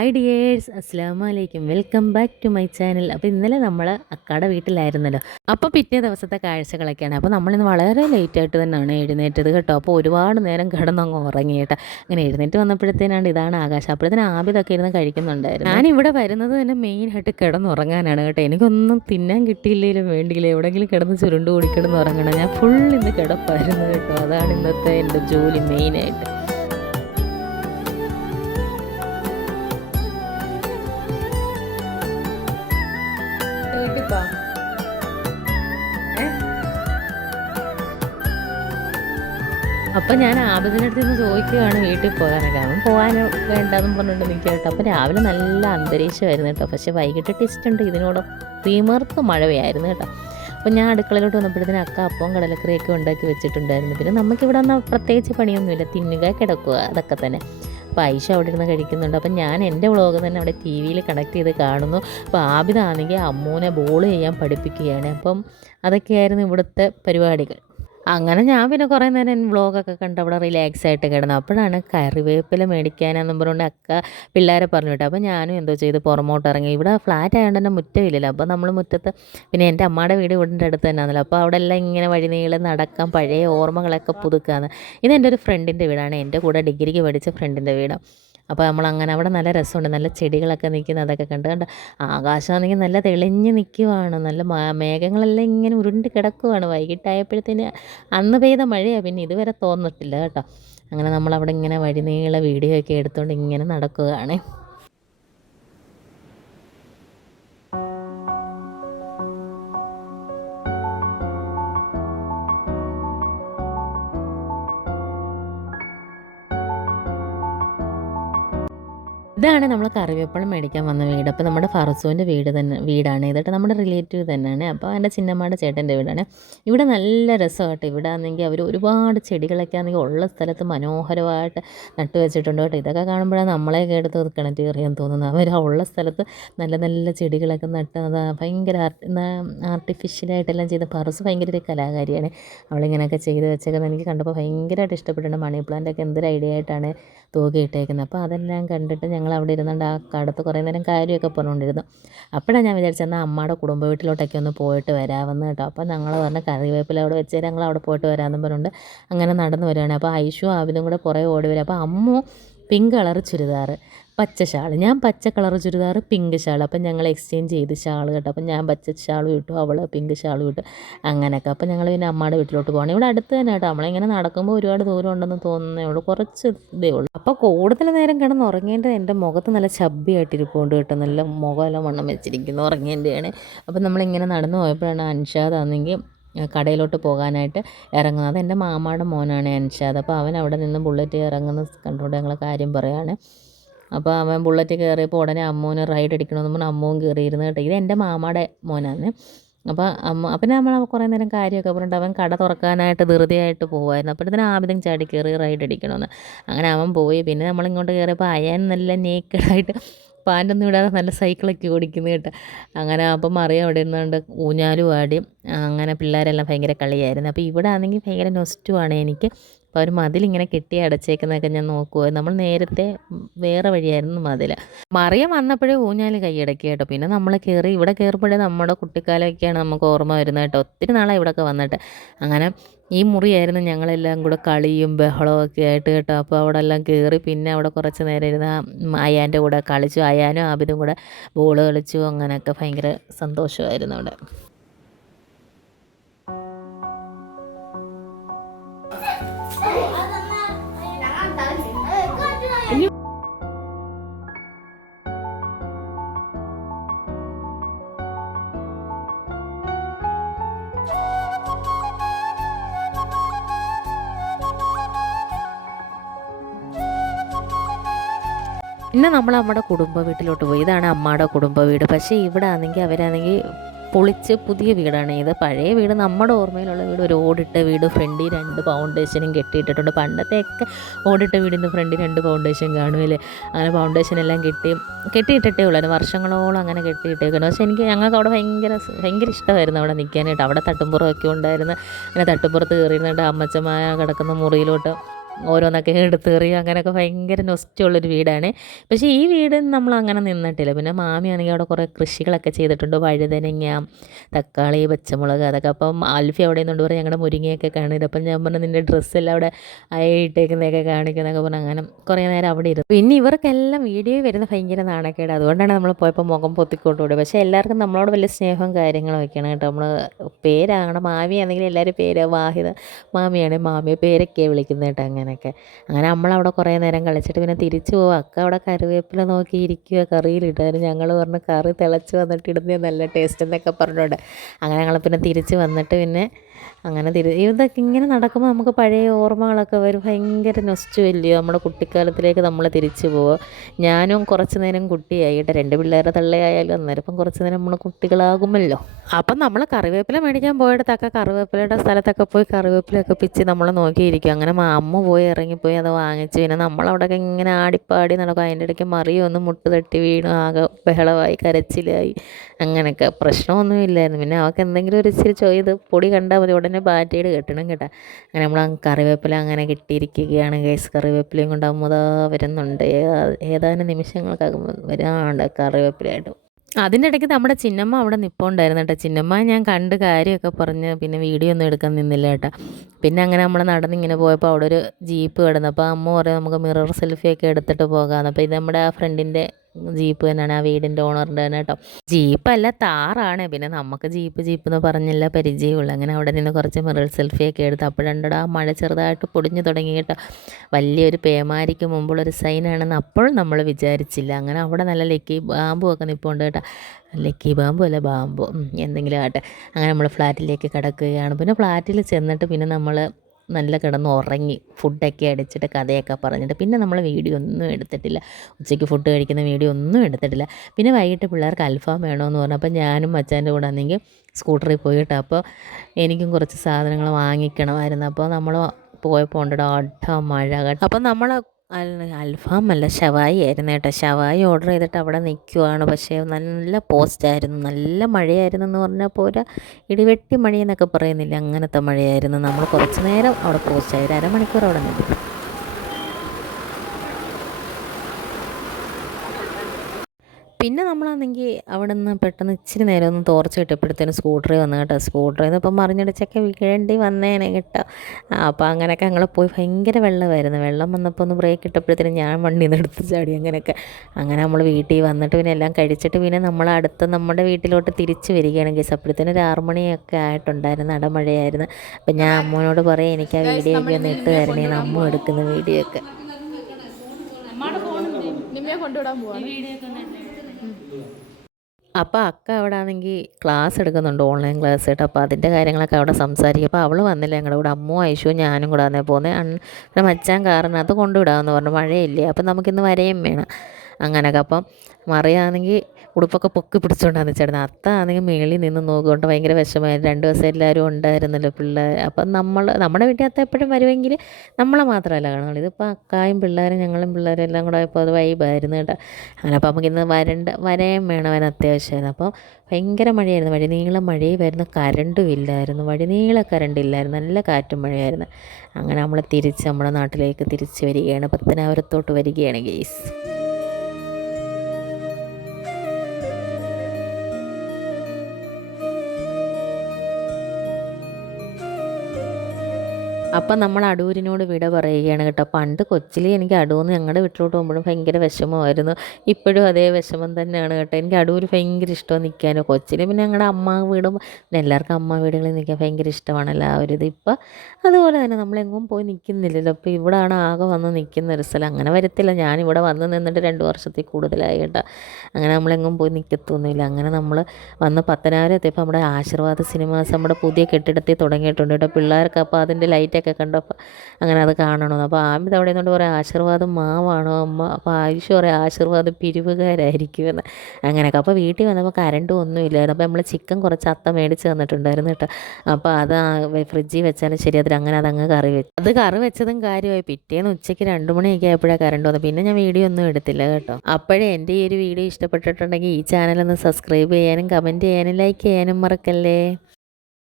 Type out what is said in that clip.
Hi dears, അസ്സലാമു അലൈക്കും. Welcome back to my channel. അപ്പോൾ ഇന്നലെ നമ്മൾ അക്കാടെ വീട്ടിലായിരുന്നല്ലോ. അപ്പോൾ പിറ്റേ ദിവസത്തെ കാഴ്ചകളൊക്കെയാണ്. അപ്പോൾ നമ്മളിന്ന് വളരെ ലേറ്റായിട്ട് തന്നെയാണ് എഴുന്നേറ്റത് കേട്ടോ. അപ്പോൾ ഒരുപാട് നേരം കിടന്നങ്ങ് ഉറങ്ങി കേട്ടോ. അങ്ങനെ എഴുന്നേറ്റ് വന്നപ്പോഴത്തേനാണ് ഇതാണ് ആകാശം. അപ്പോഴത്തേന് ആബിതൊക്കെ ഇരുന്ന് കഴിക്കുന്നുണ്ടായിരുന്നു. ഞാനിവിടെ വരുന്നത് തന്നെ മെയിനായിട്ട് കിടന്നുറങ്ങാനാണ് കേട്ടോ. എനിക്കൊന്നും തിന്നാൻ കിട്ടിയില്ലെങ്കിലും വേണ്ടിയില്ല, എവിടെയെങ്കിലും കിടന്ന് ചുരുണ്ട് കൂടി കിടന്നുറങ്ങണം. ഞാൻ ഫുൾ ഇന്ന് കിടപ്പായിരുന്നു കേട്ടോ. അതാണ് ഇന്നത്തെ എൻ്റെ ജോലി മെയിനായിട്ട്. അപ്പം ഞാൻ ആബിദിൻ്റെ അടുത്ത് നിന്ന് ചോദിക്കുകയാണ് വീട്ടിൽ പോകാനൊക്കെ. അവൻ പോകാൻ വേണ്ടെന്നും പറഞ്ഞിട്ട് നിൽക്കുക കേട്ടോ. അപ്പോൾ രാവിലെ നല്ല അന്തരീക്ഷമായിരുന്നു കേട്ടോ. പക്ഷേ വൈകിട്ട് ടെസ്റ്റ് ഉണ്ട്, ഇതിനോട് തീമർത്ത് മഴയായിരുന്നു കേട്ടോ. അപ്പോൾ ഞാൻ അടുക്കളയിലോട്ട് വന്നപ്പോഴത്തേന് അക്ക അപ്പവും കടലക്കറിയൊക്കെ ഉണ്ടാക്കി വെച്ചിട്ടുണ്ടായിരുന്നു. പിന്നെ നമുക്കിവിടെ നിന്ന് പ്രത്യേകിച്ച് പണിയൊന്നുമില്ല, തിന്നുക കിടക്കുക അതൊക്കെ തന്നെ. അപ്പോൾ ഐഷ അവിടെ ഇരുന്ന് കഴിക്കുന്നുണ്ട്. അപ്പം ഞാൻ എൻ്റെ വ്ളോഗ് തന്നെ അവിടെ ടി വിയിൽ കണക്ട് ചെയ്ത് കാണുന്നു. അപ്പോൾ ആബിദാണെങ്കിൽ അമ്മൂനെ ബോൾ ചെയ്യാൻ പഠിപ്പിക്കുകയാണ്. അപ്പം അതൊക്കെയായിരുന്നു ഇവിടുത്തെ പരിപാടികൾ. അങ്ങനെ ഞാൻ പിന്നെ കുറേ നേരം വ്ളോഗൊക്കെ കണ്ട് അവിടെ റിലാക്സ് ആയിട്ട് കിടന്നു. അപ്പോഴാണ് കറിവേപ്പില മേടിക്കാനെന്നും പറഞ്ഞുകൊണ്ട് അക്ക പിള്ളേരെ പറഞ്ഞു വിട്ടു. അപ്പോൾ ഞാനും എന്തോ ചെയ്ത് പുറമോട്ട് ഇറങ്ങി. ഇവിടെ ഫ്ലാറ്റ് ആയതുകൊണ്ട് തന്നെ മുറ്റമില്ലല്ലോ. അപ്പോൾ നമ്മൾ മുറ്റത്ത്, പിന്നെ എൻ്റെ അമ്മയുടെ വീട് വീടിൻ്റെ അടുത്ത് തന്നെയാണല്ലോ. അപ്പോൾ അവിടെ എല്ലാം ഇങ്ങനെ വഴിനീളം നടക്കാം, പഴയ ഓർമ്മകളൊക്കെ പുതുക്കാന്ന്. ഇതെൻ്റെ ഒരു ഫ്രണ്ടിൻ്റെ വീടാണ്, എൻ്റെ കൂടെ ഡിഗ്രിക്ക് പഠിച്ച ഫ്രണ്ടിൻ്റെ വീട്. അപ്പോൾ നമ്മളങ്ങനെ അവിടെ നല്ല രസമുണ്ട്, നല്ല ചെടികളൊക്കെ നിൽക്കുന്ന അതൊക്കെ കണ്ട് ആകാശമാണെങ്കിൽ നല്ല തെളിഞ്ഞ് നിൽക്കുവാണ്, നല്ല മേഘങ്ങളെല്ലാം ഇങ്ങനെ ഉരുണ്ട് കിടക്കുവാണ്. വൈകിട്ടായപ്പോഴത്തേന് അന്ന് പെയ്ത മഴയാണ്, പിന്നെ ഇതുവരെ തോന്നിട്ടില്ല കേട്ടോ. അങ്ങനെ നമ്മളവിടെ ഇങ്ങനെ വഴിനീള വീഡിയോ ഒക്കെ എടുത്തുകൊണ്ട് ഇങ്ങനെ നടക്കുകയാണ്. ഇതാണ് നമ്മൾ കറിവേപ്പില മേടിക്കാൻ വന്ന വീട്. അപ്പോൾ നമ്മുടെ ഫറസൂൻ്റെ വീടാണ് ഇതൊക്കെ, നമ്മുടെ റിലേറ്റീവ് തന്നെയാണ്. അപ്പോൾ എൻ്റെ ചിന്നമ്മയുടെ ചേട്ടൻ്റെ വീടാണ്. ഇവിടെ നല്ല രസമായിട്ട്, ഇവിടെ ആണെങ്കിൽ അവർ ഒരുപാട് ചെടികളൊക്കെ ആണെങ്കിൽ ഉള്ള സ്ഥലത്ത് മനോഹരമായിട്ട് നട്ടു വെച്ചിട്ടുണ്ട് കേട്ടോ. ഇതൊക്കെ കാണുമ്പോഴാണ് നമ്മളെയൊക്കെ എടുത്ത് കിണറ്റി എറിയാൻ തോന്നുന്നത്. അവർ ഉള്ള സ്ഥലത്ത് നല്ല നല്ല ചെടികളൊക്കെ നട്ടത് ഭയങ്കര ആർട്ടിഫിഷ്യലായിട്ടെല്ലാം ചെയ്ത. ഫറസ് ഭയങ്കര ഒരു കലാകാരിയാണ്. അവളിങ്ങനെയൊക്കെ ചെയ്ത് വെച്ചേക്കുന്നത് എനിക്ക് കണ്ടപ്പോൾ ഭയങ്കരമായിട്ട് ഇഷ്ടപ്പെട്ടിട്ടുണ്ട്. മണി പ്ലാന്റൊക്കെ എന്തൊരു ഐഡിയ ആയിട്ടാണ് തൂക്കിയിട്ടേക്കുന്നത്. അപ്പോൾ അതെല്ലാം കണ്ടിട്ട് ഞങ്ങൾ അവിടെ ഇരുന്നുകൊണ്ട് ആ കടത്ത് കുറേ നേരം കാര്യമൊക്കെ പറഞ്ഞുകൊണ്ടിരുന്നു. അപ്പോഴാണ് ഞാൻ വിചാരിച്ചത് എന്നാൽ അമ്മയുടെ കുടുംബ വീട്ടിലോട്ടൊക്കെ ഒന്ന് പോയിട്ട് വരാമെന്ന് കേട്ടോ. അപ്പോൾ ഞങ്ങൾ പറഞ്ഞ കറിവേപ്പില അവിടെ വെച്ച് ഞങ്ങൾ അവിടെ പോയിട്ട് വരാമെന്നും പറഞ്ഞുകൊണ്ട് അങ്ങനെ നടന്നു വരികയാണ്. അപ്പോൾ ഐഷു ആവിതും കൂടെ കുറേ ഓടി വരും. അപ്പോൾ അമ്മു പിങ്ക് കളർ ചുരിദാർ, പച്ച ഷാൾ, ഞാൻ പച്ച കളർ ചുരിദാർ, പിങ്ക് ഷാൾ. അപ്പം ഞങ്ങൾ എക്സ്ചേഞ്ച് ചെയ്ത് ഷാൾ കേട്ടോ. അപ്പം ഞാൻ പച്ച ഷാളും ഇട്ടു, അവൾ പിങ്ക് ഷാളും ഇട്ടു, അങ്ങനെയൊക്കെ. അപ്പം ഞങ്ങൾ പിന്നെ അമ്മയുടെ വീട്ടിലോട്ട് പോകണം. ഇവിടെ അടുത്ത് തന്നെ കേട്ടോ. നമ്മളിങ്ങനെ നടക്കുമ്പോൾ ഒരുപാട് ദൂരം ഉണ്ടെന്ന് തോന്നുന്നേ ഉള്ളൂ, കുറച്ച് ഇതേ ഉള്ളൂ. അപ്പോൾ കൂടുതൽ നേരം കിടന്ന് ഉറങ്ങേണ്ടത് എൻ്റെ മുഖത്ത് നല്ല ചബ്ബിയായിട്ടിരിപ്പുണ്ട് കേട്ടോ. നല്ല മുഖമെല്ലാം വണ്ണം വെച്ചിരിക്കുന്നു, ഉറങ്ങേണ്ടതാണ്. അപ്പം നമ്മളിങ്ങനെ നടന്നു പോയപ്പോഴാണ് അൻഷാദാണെങ്കിൽ കടയിലോട്ട് പോകാനായിട്ട് ഇറങ്ങുന്നത്. എൻ്റെ മാമായുടെ മോനാണ് അൻഷാദ്. അപ്പോൾ അവൻ അവിടെ നിന്ന് ബുള്ളറ്റ് ഇറങ്ങുന്ന കണ്ടുകൊണ്ട് ഞങ്ങൾ കാര്യം പറയുകയാണ്. അപ്പോൾ അവൻ ബുള്ളറ്റ് കയറിയപ്പോൾ ഉടനെ അമ്മൂന് റൈഡ് അടിക്കണമെന്ന് പറഞ്ഞാൽ അമ്മവും കയറിയിരുന്നു കേട്ടോ. ഇത് എൻ്റെ മാമായുടെ മോനാണ്. അപ്പോൾ അപ്പം നമ്മൾ കുറേ നേരം കാര്യമൊക്കെ പറഞ്ഞിട്ട് അവൻ കട തുറക്കാനായിട്ട് ധൃതിയായിട്ട് പോകുമായിരുന്നു. അപ്പോഴത്തേനും ആദ്യം ചാടി കയറി റൈഡ് അടിക്കണമെന്ന്. അങ്ങനെ അവൻ പോയി. പിന്നെ നമ്മളിങ്ങോട്ട് കയറിയപ്പോൾ അയാൻ നല്ല നേക്കഡായിട്ട് പാൻറ്റൊന്നും ഇടാതെ നല്ല സൈക്കിളൊക്കെ ഓടിക്കുന്നു കേട്ടോ. അങ്ങനെ അപ്പം മറിയ അവിടെ ഇരുന്നുകൊണ്ട് ഊഞ്ഞാലും ആടി. അങ്ങനെ പിള്ളേരെല്ലാം ഭയങ്കര കളിയായിരുന്നു. അപ്പോൾ ഇവിടെ ആണെങ്കിൽ ഭയങ്കര നൊസ്റ്റുമാണ് എനിക്ക്. അപ്പോൾ അവർ മതിലിങ്ങനെ കെട്ടി അടച്ചേക്കുന്നതൊക്കെ ഞാൻ നോക്കുമായിരുന്നു. നമ്മൾ നേരത്തെ വേറെ വഴിയായിരുന്നു മതിൽ. മറിയം വന്നപ്പോഴേ ഊഞ്ഞാൽ കൈയടക്കി കേട്ടോ. പിന്നെ നമ്മൾ കയറി. ഇവിടെ കയറുമ്പോഴേ നമ്മുടെ കുട്ടിക്കാലമൊക്കെയാണ് നമുക്ക് ഓർമ്മ വരുന്നത് കേട്ടോ. ഒത്തിരി നാളാണ് ഇവിടെയൊക്കെ വന്നിട്ട്. അങ്ങനെ ഈ മുറിയായിരുന്നു ഞങ്ങളെല്ലാം കൂടെ കളിയും ബഹളവും ഒക്കെ ആയിട്ട് കേട്ടോ. അപ്പോൾ അവിടെ എല്ലാം കയറി. പിന്നെ അവിടെ കുറച്ച് നേരം ഇരുന്ന് അയാൻ്റെ കൂടെ കളിച്ചു. അയാനും ആബിദും കൂടെ ബോൾ കളിച്ചു. അങ്ങനെയൊക്കെ ഭയങ്കര സന്തോഷമായിരുന്നു അവിടെ. പിന്നെ നമ്മൾ നമ്മുടെ കുടുംബ വീട്ടിലോട്ട് പോയി. ഇതാണ് അമ്മയുടെ കുടുംബ വീട്. പക്ഷേ ഇവിടെ ആണെങ്കിൽ അവരാണെങ്കിൽ പൊളിച്ച് പുതിയ വീടാണ് ഇത്. പഴയ വീട് നമ്മുടെ ഓർമ്മയിലുള്ള വീട് ഒരു ഓടിട്ട വീട്, ഫ്രണ്ടിൽ 2 ഫൗണ്ടേഷനും കെട്ടിയിട്ടിട്ടുണ്ട്. പണ്ടത്തെയൊക്കെ ഓടിട്ട വീടിൻ്റെ ഫ്രണ്ടിൽ 2 ഫൗണ്ടേഷൻ കാണുമല്ലേ. അങ്ങനെ ഫൗണ്ടേഷൻ എല്ലാം കെട്ടിയിട്ടിട്ടേ ഉള്ളായിരുന്നു, വർഷങ്ങളോളം അങ്ങനെ കെട്ടിയിട്ടേക്കുന്നു. പക്ഷേ ഞങ്ങൾക്ക് അവിടെ ഭയങ്കര ഇഷ്ടമായിരുന്നു അവിടെ നിൽക്കാനായിട്ട്. അവിടെ തട്ടുംപുറമൊക്കെ ഉണ്ടായിരുന്നു. അങ്ങനെ തട്ടുംപുറത്ത് കയറിയിരുന്നിട്ട് അമ്മച്ചമായ കിടക്കുന്ന മുറിയിലോട്ട് ഓരോന്നൊക്കെ എടുത്തെറിയും. അങ്ങനെയൊക്കെ ഭയങ്കര നൊസ്റ്റുള്ളൊരു വീടാണ്. പക്ഷേ ഈ വീട് നമ്മളങ്ങനെ നിന്നിട്ടില്ല. പിന്നെ മാമിയാണെങ്കിൽ അവിടെ കുറേ കൃഷികളൊക്കെ ചെയ്തിട്ടുണ്ട്. വഴുതനങ്ങ, തക്കാളി, പച്ചമുളക് അതൊക്കെ. അപ്പം ആൽഫി അവിടെ നിന്നുകൊണ്ട് പറയും ഞങ്ങളുടെ മുരിങ്ങയൊക്കെ കാണില്ല. അപ്പം ഞാൻ പറഞ്ഞു നിൻ്റെ ഡ്രസ്സെല്ലാം അവിടെ അയയിട്ടേക്കുന്നതൊക്കെ കാണിക്കുന്നതൊക്കെ പറഞ്ഞു. അങ്ങനെ കുറേ നേരം അവിടെ ഇരുന്നു. പിന്നെ ഇവർക്കെല്ലാം വീഡിയോയിൽ വരുന്ന ഭയങ്കര നാണക്കേട്. അതുകൊണ്ടാണ് നമ്മൾ പോയപ്പോൾ മുഖം പൊത്തിക്കൊണ്ടുകൂടെ. പക്ഷേ എല്ലാവർക്കും നമ്മളോട് വലിയ സ്നേഹവും കാര്യങ്ങളും ഒക്കെയാണ് കേട്ടോ. നമ്മൾ പേരാണ് മാമിയാണെങ്കിൽ എല്ലാവരും പേര് വാഹിദ മാമിയാണ് മാമിയെ പേരൊക്കെ വിളിക്കുന്നത് കേട്ടോ. അങ്ങനെയൊക്കെ അങ്ങനെ നമ്മളവിടെ കുറേ നേരം കളിച്ചിട്ട് പിന്നെ തിരിച്ചു പോവുക. അക്ക അവിടെ കറിവേപ്പില നോക്കി ഇരിക്കുക, കറിയിലിട്ടായിരുന്നു. ഞങ്ങൾ പറഞ്ഞു കറി തിളച്ച് വന്നിട്ട് ഇടുന്നേ നല്ല ടേസ്റ്റ് എന്നൊക്കെ പറഞ്ഞുകൊണ്ട് അങ്ങനെ ഞങ്ങൾ പിന്നെ തിരിച്ച് വന്നിട്ട് പിന്നെ അങ്ങനെ ഇതൊക്കെ ഇങ്ങനെ നടക്കുമ്പോൾ നമുക്ക് പഴയ ഓർമ്മകളൊക്കെ വരും. ഭയങ്കര നൊസ്റ്റുവല്ലയോ നമ്മുടെ കുട്ടിക്കാലത്തിലേക്ക് നമ്മൾ തിരിച്ചു പോവുക. ഞാനും കുറച്ച് നേരം കുട്ടിയായിട്ട് 2 പിള്ളേരുടെ തള്ളയായാലും അന്നേരം ഇപ്പം കുറച്ച് നേരം നമ്മൾ കുട്ടികളാകുമല്ലോ. അപ്പം നമ്മൾ കറിവേപ്പില മേടിക്കാൻ പോയിടത്തൊക്കെ കറിവേപ്പിലയുടെ സ്ഥലത്തൊക്കെ പോയി കറിവേപ്പിലയൊക്കെ പിച്ച് നമ്മൾ നോക്കിയിരിക്കും. അങ്ങനെ അമ്മ പോയി ഇറങ്ങിപ്പോയി അത് വാങ്ങിച്ച് പിന്നെ നമ്മളവിടെയൊക്കെ ഇങ്ങനെ ആടിപ്പാടി നടക്കും. അതിൻ്റെ ഇടയ്ക്ക് മറിയൊന്ന് മുട്ട് തട്ടി വീണു, ആകെ ബഹളമായി, കരച്ചിലായി. അങ്ങനെയൊക്കെ പ്രശ്നമൊന്നുമില്ലായിരുന്നു. പിന്നെ അവൾക്ക് എന്തെങ്കിലും ഒരു ഇച്ചിരി ഇത് പൊടി കണ്ടാൽ മതി ഉടനെ ബാറ്റേഡ് കെട്ടണം കേട്ടോ. അങ്ങനെ നമ്മൾ കറിവേപ്പില അങ്ങനെ കിട്ടിയിരിക്കുകയാണ് ഗൈസ്. കറിവേപ്പിലയും കൊണ്ട് അമ്മതാ വരുന്നുണ്ട്. ഏതാനും നിമിഷങ്ങൾക്കകം വരാണ്ട് കറിവേപ്പിലയായിട്ട്. അതിൻ്റെ ഇടയ്ക്ക് നമ്മുടെ ചിന്നമ്മ അവിടെ നിൽപ്പുണ്ടായിരുന്നു കേട്ടോ. ചിന്നമ്മ ഞാൻ കണ്ട് കാര്യമൊക്കെ പറഞ്ഞ് പിന്നെ വീഡിയോ ഒന്നും എടുക്കാൻ നിന്നില്ല കേട്ടോ. പിന്നെ അങ്ങനെ നമ്മൾ നടന്നിങ്ങനെ പോയപ്പോൾ അവിടെ ഒരു ജീപ്പ് കിടന്നു. അപ്പോൾ അമ്മ പറയും നമുക്ക് മിറർ സെൽഫിയൊക്കെ എടുത്തിട്ട് പോകാമെന്ന്. അപ്പോൾ ഇത് നമ്മുടെ ആ ഫ്രണ്ടിൻ്റെ ജീപ്പ് തന്നെയാണ്, ആ വീടിൻ്റെ ഓണറിൻ്റെ തന്നെ കേട്ടോ. ജീപ്പല്ല താറാണ്. പിന്നെ നമുക്ക് ജീപ്പ് എന്ന് പറഞ്ഞില്ല പരിചയമുള്ളൂ. അങ്ങനെ അവിടെ നിന്ന് കുറച്ച് മിറർ സെൽഫിയൊക്കെ എടുത്ത് അപ്പോഴുണ്ടടാ മഴ ചെറുതായിട്ട് പൊടിഞ്ഞു തുടങ്ങി കേട്ടോ. വലിയൊരു പേമാരിക്ക് മുമ്പുള്ളൊരു സൈനാണെന്ന് അപ്പോൾ നമ്മൾ വിചാരിച്ചില്ല. അങ്ങനെ അവിടെ നല്ല ലക്കി ബാമ്പും ഒക്കെ നിൽപ്പുണ്ട് കേട്ടോ. ലക്കി ബാമ്പു അല്ല ബാമ്പു എന്തെങ്കിലും ആട്ടെ. അങ്ങനെ നമ്മൾ ഫ്ലാറ്റിലേക്ക് കിടക്കുകയാണ്. പിന്നെ ഫ്ലാറ്റിൽ ചെന്നിട്ട് പിന്നെ നമ്മൾ നല്ല കിടന്ന് ഉറങ്ങി, ഫുഡൊക്കെ അടിച്ചിട്ട് കഥയൊക്കെ പറഞ്ഞിട്ട് പിന്നെ നമ്മൾ വീഡിയോ ഒന്നും എടുത്തിട്ടില്ല. ഉച്ചയ്ക്ക് ഫുഡ് കഴിക്കുന്ന വീഡിയോ ഒന്നും എടുത്തിട്ടില്ല. പിന്നെ വൈകിട്ട് പിള്ളേർക്ക് അൽഫാം വേണമെന്ന് പറഞ്ഞു. അപ്പോൾ ഞാനും മച്ചാൻ്റെ കൂടെ ആണെങ്കിൽ സ്കൂട്ടറിൽ പോയിട്ട് അപ്പോൾ എനിക്കും കുറച്ച് സാധനങ്ങൾ വാങ്ങിക്കണമായിരുന്നു. അപ്പോൾ നമ്മൾ പോയപ്പോൾ ഉണ്ടോ അഡ മഴ കേട്ടോ. അപ്പം നമ്മൾ അൽഫാം അല്ല ഷവായി ആയിരുന്നു കേട്ടോ. ഷവായി ഓർഡർ ചെയ്തിട്ട് അവിടെ നിൽക്കുവാണ്. പക്ഷേ നല്ല പോസ്റ്റായിരുന്നു, നല്ല മഴയായിരുന്നു എന്ന് പറഞ്ഞാൽ പോരാ, ഇടിവെട്ടി മഴയെന്നൊക്കെ പറയുന്നില്ല, അങ്ങനത്തെ മഴയായിരുന്നു. നമ്മൾ കുറച്ച് നേരം അവിടെ പോസ്റ്റായി, 1/2 മണിക്കൂർ അവിടെ നിന്നു. പിന്നെ നമ്മളാണെങ്കിൽ അവിടെ നിന്ന് പെട്ടെന്ന് ഇച്ചിരി നേരം ഒന്ന് തോർച്ച കിട്ടിയപ്പോഴത്തേനും സ്കൂട്ടറിൽ വന്നു കേട്ടോ. സ്കൂട്ടറിൽ നിന്ന് ഇപ്പം മറിഞ്ഞടിച്ചൊക്കെ വീഴേണ്ടി വന്നേനെ കേട്ടോ. അപ്പോൾ അങ്ങനെയൊക്കെ ഞങ്ങൾ പോയി. ഭയങ്കര വെള്ളമായിരുന്നു. വെള്ളം വന്നപ്പോൾ ഒന്ന് ബ്രേക്ക് ഇട്ടപ്പോഴത്തേനും ഞാൻ വണ്ടിയിൽ നിന്ന് എടുത്ത് ചാടി. അങ്ങനെയൊക്കെ അങ്ങനെ നമ്മൾ വീട്ടിൽ വന്നിട്ട് പിന്നെ എല്ലാം കഴിച്ചിട്ട് പിന്നെ നമ്മൾ അടുത്ത് നമ്മുടെ വീട്ടിലോട്ട് തിരിച്ച് വരികയാണ് ഗൈസ്. അപ്പോഴത്തേനും ഒരു 6 മണിയൊക്കെ ആയിട്ടുണ്ടായിരുന്നു, അടമഴയായിരുന്നു. അപ്പം ഞാൻ അമ്മോനോട് പറയും എനിക്ക് ആ വീഡിയോ ഒക്കെ ഒന്ന് ഇട്ട് തരണേന്ന്, അമ്മ എടുക്കുന്ന വീഡിയോ ഒക്കെ. കൊണ്ടുവിടാൻ പോവാണ്. അപ്പോൾ അക്ക അവിടെ ആണെങ്കിൽ ക്ലാസ് എടുക്കുന്നുണ്ട്, ഓൺലൈൻ ക്ലാസ് കേട്ടോ. അപ്പോൾ അതിൻ്റെ കാര്യങ്ങളൊക്കെ അവിടെ സംസാരിക്കും. അപ്പോൾ അവൾ വന്നില്ല ഞങ്ങളുടെ കൂടെ. അമ്മു ഐഷു ഞാനും കൂടെ വന്നേ പോകുന്നത്. മച്ചാൻ കാറിനകത്ത് കൊണ്ടുവിടാമെന്ന് പറഞ്ഞു, മഴയില്ലേ അപ്പം നമുക്കിന്ന് വരെയും വേണം. അങ്ങനെയൊക്കെ അപ്പം മറിയാണെങ്കിൽ ഉടുപ്പൊക്കെ പൊക്കി പിടിച്ചുകൊണ്ടാണ് ചേട്ടൻ. അത്ത ആണെങ്കിൽ മേളിൽ നിന്ന് നോക്കിക്കൊണ്ട് ഭയങ്കര വിഷമമായിരുന്നു. 2 ദിവസം എല്ലാവരും ഉണ്ടായിരുന്നല്ലോ പിള്ളേർ. അപ്പം നമ്മുടെ വീട്ടിൽ അത്ത എപ്പോഴും വരുമെങ്കിൽ നമ്മളെ മാത്രമല്ല കാണുള്ളൂ. ഇതിപ്പോൾ അക്കായും പിള്ളേരും ഞങ്ങളും പിള്ളേരും എല്ലാം കൂടെ ആയപ്പോൾ അത് വൈബായിരുന്നു കേട്ടോ. അങ്ങനെ അപ്പോൾ നമുക്കിന്ന് വരയും വേണം, അതിന് അത്യാവശ്യമായിരുന്നു. അപ്പോൾ ഭയങ്കര മഴയായിരുന്നു, വഴിനീളം മഴയുമായിരുന്നു, കരണ്ടും ഇല്ലായിരുന്നു, വഴിനീള കരണ്ടില്ലായിരുന്നു, നല്ല കാറ്റും മഴയായിരുന്നു. അങ്ങനെ നമ്മൾ തിരിച്ച് നമ്മുടെ നാട്ടിലേക്ക് തിരിച്ച് വരികയാണ്, പത്തനാപുരത്തോട്ട് വരികയാണ് ഗെയ്സ്. അപ്പം നമ്മൾ അടൂരിനോട് വിട പറയുകയാണ് കേട്ടോ. പണ്ട് കൊച്ചിൽ എനിക്ക് അടൂന്ന് ഞങ്ങളുടെ വീട്ടിലോട്ട് പോകുമ്പോഴും ഭയങ്കര വിഷമമായിരുന്നു. ഇപ്പോഴും അതേ വിഷമം തന്നെയാണ് കേട്ടോ. എനിക്ക് അടൂർ ഭയങ്കര ഇഷ്ടമാണ് നിൽക്കാനോ. കൊച്ചിൽ പിന്നെ ഞങ്ങളുടെ അമ്മ വീടും പിന്നെ എല്ലാവർക്കും അമ്മ വീടുകളിൽ നിൽക്കാൻ ഭയങ്കര ഇഷ്ടമാണല്ലോ ആ ഒരു ഇത്. ഇപ്പം അതുപോലെ തന്നെ നമ്മളെങ്ങും പോയി നിൽക്കുന്നില്ലല്ലോ. അപ്പോൾ ഇവിടെയാണ് ആകെ വന്ന് നിൽക്കുന്ന ഒരു സ്ഥലം. അങ്ങനെ വരത്തില്ല, ഞാനിവിടെ വന്ന് നിന്നിട്ട് 2 വർഷത്തിൽ കൂടുതലായി കേട്ടോ. അങ്ങനെ നമ്മളെങ്ങും പോയി നിൽക്കത്തൊന്നുമില്ല. അങ്ങനെ നമ്മൾ വന്ന് പത്തനാപുരം എത്തിയപ്പോൾ നമ്മുടെ ആശീർവാദ സിനിമാസ് നമ്മുടെ പുതിയ കെട്ടിടത്തിൽ തുടങ്ങിയിട്ടുണ്ട് കേട്ടോ. പിള്ളേർക്ക് അപ്പോൾ അതിൻ്റെ ലൈറ്റൊക്കെ കണ്ടപ്പോൾ അങ്ങനെ അത് കാണണമെന്ന്. അപ്പോൾ ആമിത് അവിടെ നിന്നുകൊണ്ട് പറയാം ആശീർവാദം മാവാണോ അമ്മ. അപ്പോൾ ആയുഷ് പറയാം ആശീർവാദം പിരിവുകാരായിരിക്കുമെന്ന്. അങ്ങനെയൊക്കെ അപ്പോൾ വീട്ടിൽ വന്നപ്പോൾ കരണ്ടും ഒന്നും ഇല്ലായിരുന്നു. അപ്പോൾ നമ്മൾ ചിക്കൻ കുറച്ച് അത്ത മേടിച്ച് തന്നിട്ടുണ്ടായിരുന്നു കേട്ടോ. അപ്പോൾ അത് ഫ്രിഡ്ജിൽ വെച്ചാലും ശരി, അങ്ങനെ അതങ്ങ് കറി വെച്ചു. അത് കറി വെച്ചതും കാര്യമായി. പിറ്റേന്ന് ഉച്ചയ്ക്ക് 2 മണിയൊക്കെ ആയപ്പോഴാണ് കരണ്ട് വന്നത്. പിന്നെ ഞാൻ വീഡിയോ ഒന്നും എടുത്തില്ല കേട്ടോ. അപ്പോഴേ എൻ്റെ ഈ ഒരു വീഡിയോ ഇഷ്ടപ്പെട്ടിട്ടുണ്ടെങ്കിൽ ഈ ചാനലൊന്ന് സബ്സ്ക്രൈബ് ചെയ്യാനും കമൻറ്റ് ചെയ്യാനും ലൈക്ക് ചെയ്യാനും മറക്കല്ലേ.